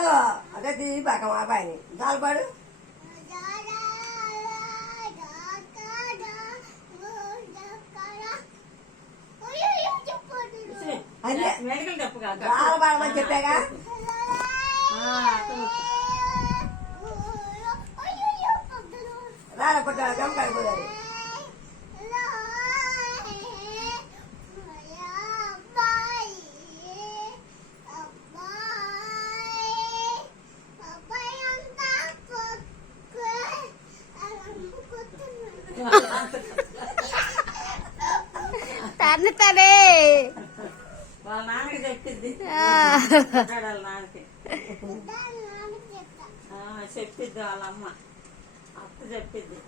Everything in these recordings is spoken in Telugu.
కాదు అదే తీసి పక్క మా అబ్బాయిని దాని పాడు మెడికల్ తప్పు కాదు చాలా పాడమని చెప్పాగా రారా పుట్ట గమ్మకాడిపోయారు తన్నుతానే వాళ్ళ నాన్నకి చెప్పింది వాళ్ళ నాన్నకి చెప్పిద్ది వాళ్ళ అమ్మ అత్త చెప్పిద్ది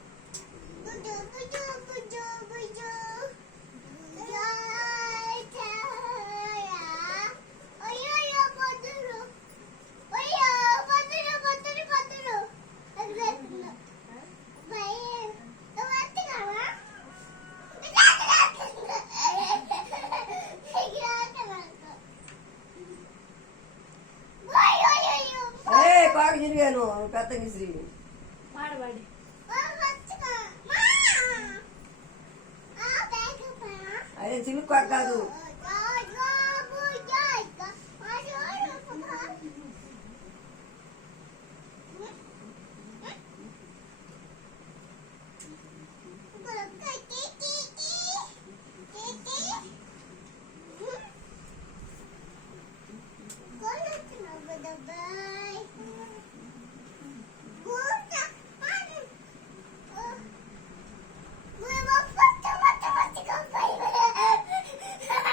కాకు చిరిగాను పెద్ద గిసిరి అదే చిలుకు కాకు కాదు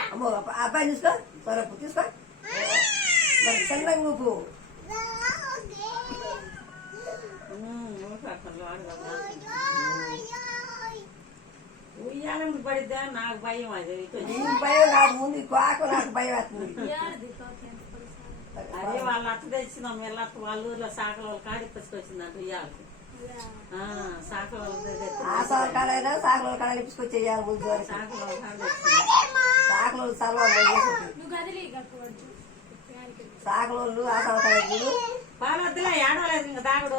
అమ్మో అబ్బాయి చూసుకో సరపు తీసుకో మరి చంద్రంగా నువ్వు ఉయ్యాలని పడిద్దా నాకు భయం అది నీకు భయం కాదు ముందు కాకు నాకు భయం వేస్తుంది అదే వాళ్ళ అత్త తెచ్చిందాం వీళ్ళ అత్త వాళ్ళ ఊర్లో సాకల వాళ్ళు కాడి పసుకొచ్చిందంట ఉయ్యాలకు సాకల ఆ సార్ కాడైనా సాకుల కాడ ఇప్పుకొచ్చేయాలి ముందు సాకల వాళ్ళ కాడ సాకులు సర్వాలు సాకులు ఆ సార్ కాడ పాలొద్దులే ఏడవలేదు ఇంకా తాగుడు